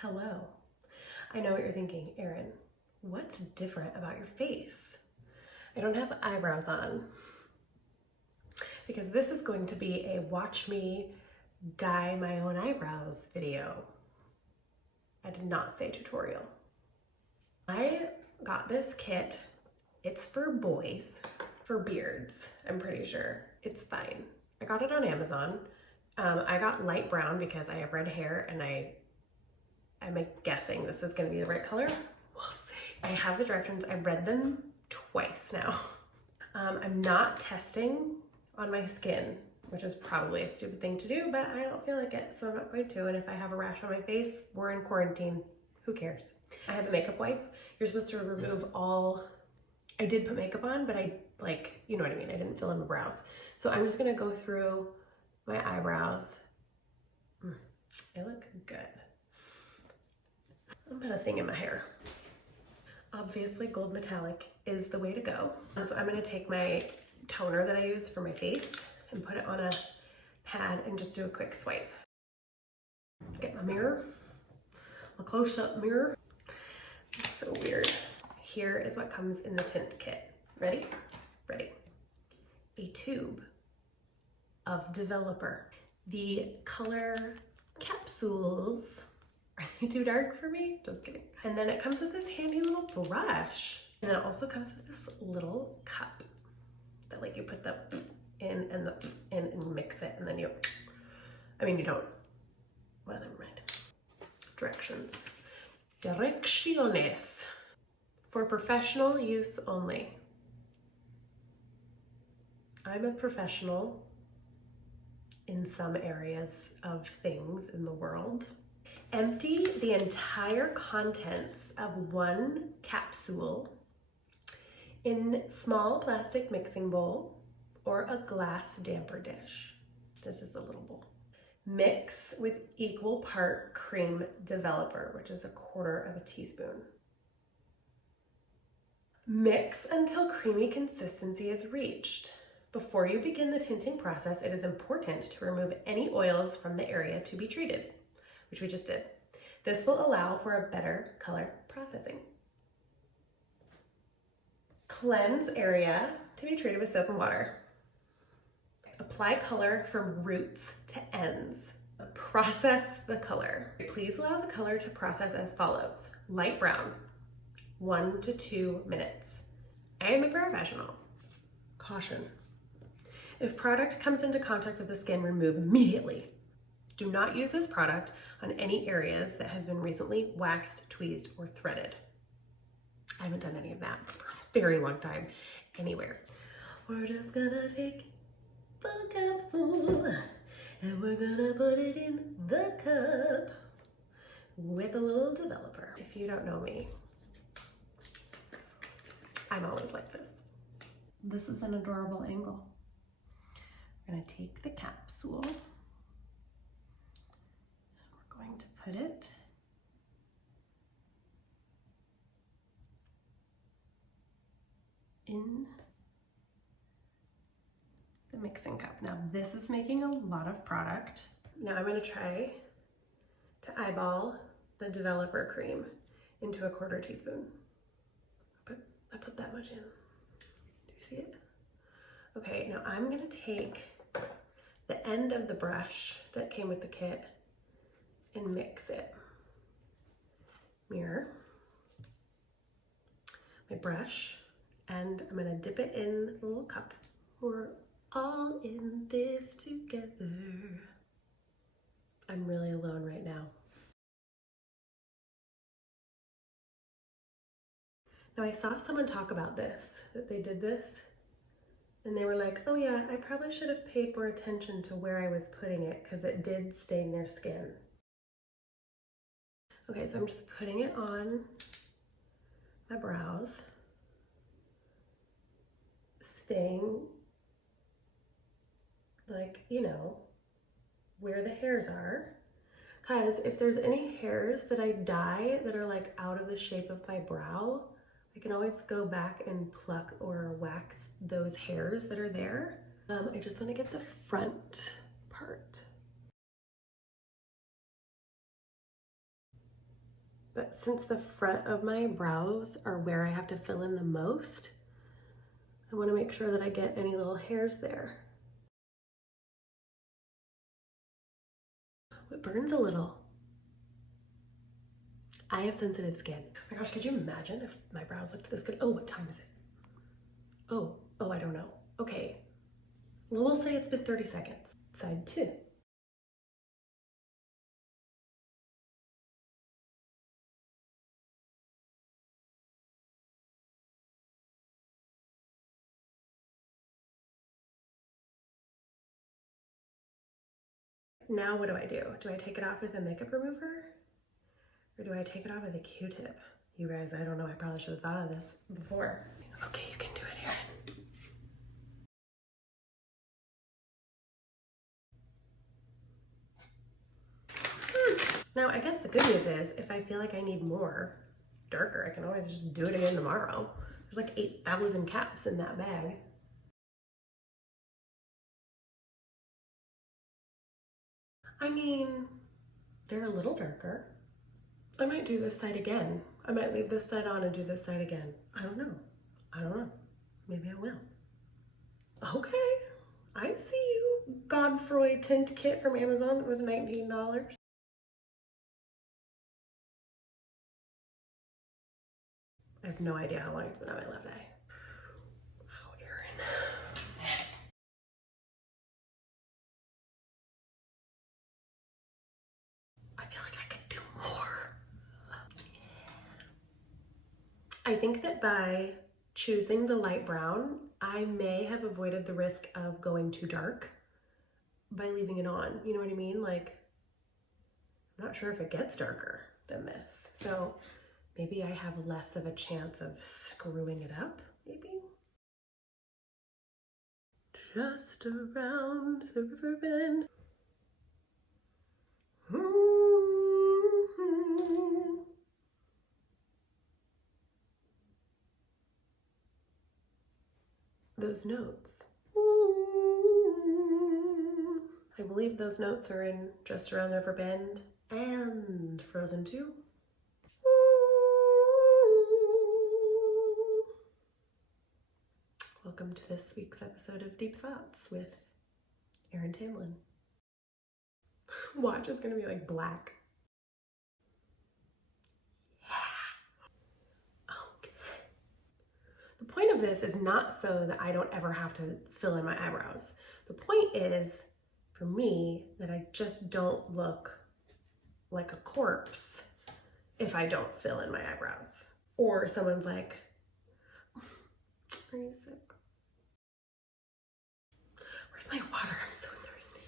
Hello. I know what you're thinking, Erin. What's different about your face? I don't have eyebrows on because this is going to be a watch me dye my own eyebrows video. I did not say tutorial. I got this kit. It's for boys, for beards, I'm pretty sure. It's fine. I got it on Amazon. I got light brown because I have red hair and I'm guessing this is gonna be the right color. We'll see. I have the directions. I've read them twice now. I'm not testing on my skin, which is probably a stupid thing to do, but I don't feel like it, so I'm not going to. And if I have a rash on my face, we're in quarantine. Who cares? I have a makeup wipe. You're supposed to remove all, I did put makeup on, but you know what I mean? I didn't fill in my brows. So I'm just gonna go through my eyebrows. They look good. I'm gonna thing in my hair. Obviously gold metallic is the way to go. So I'm gonna take my toner that I use for my face and put it on a pad and just do a quick swipe. Get my mirror, a close-up mirror. It's so weird. Here is what comes in the tint kit. Ready? Ready. A tube of developer. The color capsules. Are they too dark for me? Just kidding. And then it comes with this handy little brush. And then it also comes with this little cup that you put the in and mix it, and then you don't, well, never mind. Directions. Direcciones. For professional use only. I'm a professional in some areas of things in the world. Empty the entire contents of one capsule in small plastic mixing bowl or a glass damper dish. This is a little bowl. Mix with equal part cream developer, which is 1/4 teaspoon. Mix until creamy consistency is reached. Before you begin the tinting process, it is important to remove any oils from the area to be treated, which we just did. This will allow for a better color processing. Cleanse area to be treated with soap and water. Apply color from roots to ends. Process the color. Please allow the color to process as follows. Light brown, 1 to 2 minutes. I am a professional. Caution. If product comes into contact with the skin, remove immediately. Do not use this product on any areas that has been recently waxed, tweezed, or threaded. I haven't done any of that for a very long time anywhere. We're just gonna take the capsule and we're gonna put it in the cup with a little developer. If you don't know me, I'm always like this. This is an adorable angle. We're gonna take the capsule and we're going to put it in the mixing cup. Now this is making a lot of product. Now I'm gonna try to eyeball the developer cream into a 1/4 teaspoon. I put that much in. Do you see it? Okay, now I'm gonna take the end of the brush that came with the kit and mix it. Mirror, my brush, and I'm gonna dip it in the little cup. We're all in this together. I'm really alone right now. Now I saw someone talk about this, that they did this, and they were like, oh yeah, I probably should have paid more attention to where I was putting it because it did stain their skin. Okay, so I'm just putting it on my brows, staying where the hairs are. Because if there's any hairs that I dye that are out of the shape of my brow, I can always go back and pluck or wax those hairs that are there. I just want to get the front part. But since the front of my brows are where I have to fill in the most, I want to make sure that I get any little hairs there. It burns a little. I have sensitive skin. Oh my gosh, could you imagine if my brows looked this good? Oh, what time is it? Oh, I don't know. Okay, well, we'll say it's been 30 seconds. Side 2. Now what do? Do I take it off with a makeup remover? Or do I take it off with a Q-tip? You guys, I don't know, I probably should have thought of this before. Okay, you can do it, Erin. Now, I guess the good news is, if I feel like I need more darker, I can always just do it again tomorrow. There's like 8,000 caps in that bag. I mean, they're a little darker. I might do this side again. I might leave this side on and do this side again. I don't know. Maybe I will. Okay, I see you. Godfrey tint kit from Amazon that was $19. I have no idea how long it's been on my left eye. Wow, Erin. I feel like I could do more. I think that by choosing the light brown, I may have avoided the risk of going too dark by leaving it on. You know what I mean? Like, I'm not sure if it gets darker than this. So maybe I have less of a chance of screwing it up, maybe? Just around the river bend. Those notes. I believe those notes are in Just Around the River Bend and Frozen 2. Welcome to this week's episode of Deep Thoughts with Erin Tamlin. Watch, it's gonna be like black. Yeah. Okay. The point of this is not so that I don't ever have to fill in my eyebrows. The point is, for me, that I just don't look like a corpse if I don't fill in my eyebrows. Or someone's like, are you sick? Where's my water? I'm so thirsty.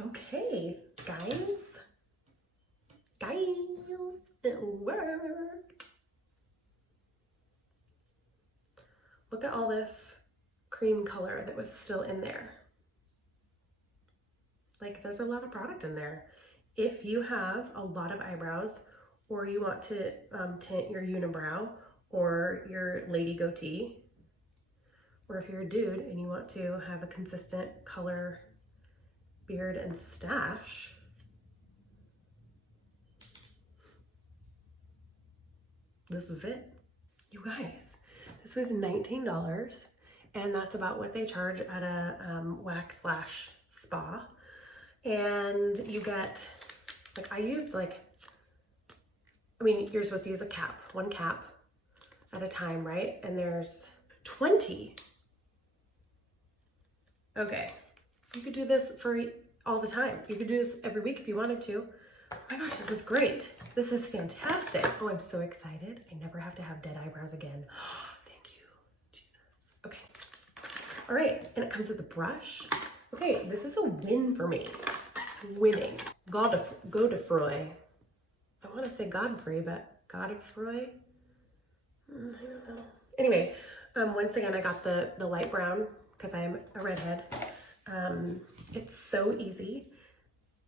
Okay, guys, it worked. Look at all this cream color that was still in there. Like, there's a lot of product in there. If you have a lot of eyebrows, or you want to tint your unibrow or your lady goatee, or if you're a dude and you want to have a consistent color beard and stash, this is it. You guys, this was $19, and that's about what they charge at a wax/spa. And you get, like, I used you're supposed to use a cap, one cap at a time, right? And there's 20. Okay, you could do this for all the time. You could do this every week if you wanted to. Oh my gosh, this is great. This is fantastic. Oh, I'm so excited. I never have to have dead eyebrows again. Thank you, Jesus. Okay, all right, and it comes with a brush. Okay, this is a win for me. Winning. Godefroy. I want to say Godfrey, but Godefroy? I don't know. Anyway, once again, I got the light brown because I'm a redhead. It's so easy.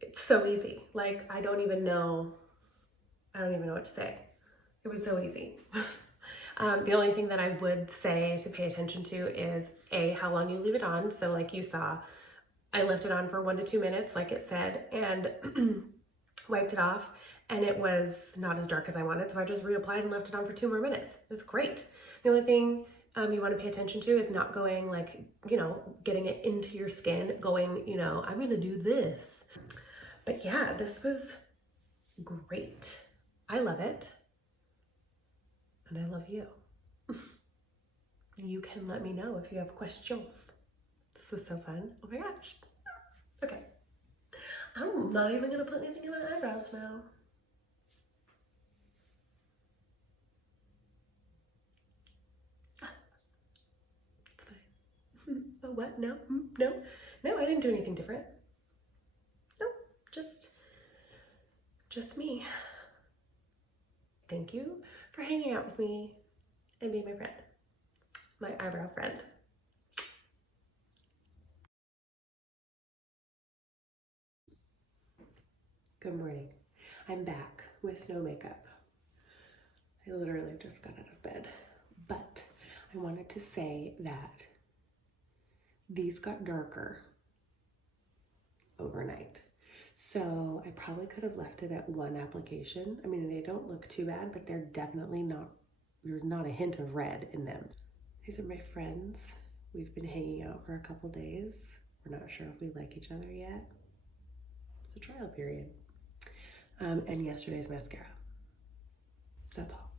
It's so easy. Like, I don't even know what to say. It was so easy. The only thing that I would say to pay attention to is how long you leave it on. So like you saw, I left it on for 1 to 2 minutes, like it said, and wiped it off, and it was not as dark as I wanted, so I just reapplied and left it on for 2 more minutes. It was great. The only thing you want to pay attention to is not going like, you know, getting it into your skin, going, you know, I'm gonna do this. But yeah, this was great. I love it. And I love you. You can let me know if you have questions. This was so fun. Oh my gosh. Okay. I'm not even gonna put anything in my eyebrows now. It's fine. Oh, what? No? No? No, I didn't do anything different. No, just me. Thank you for hanging out with me and being my friend. My eyebrow friend. Good morning. I'm back with no makeup. I literally just got out of bed. But I wanted to say that these got darker overnight. So I probably could have left it at 1 application. I mean, they don't look too bad, but they're definitely not, there's not a hint of red in them. These are my friends. We've been hanging out for a couple days. We're not sure if we like each other yet. It's a trial period. And yesterday's mascara. That's all.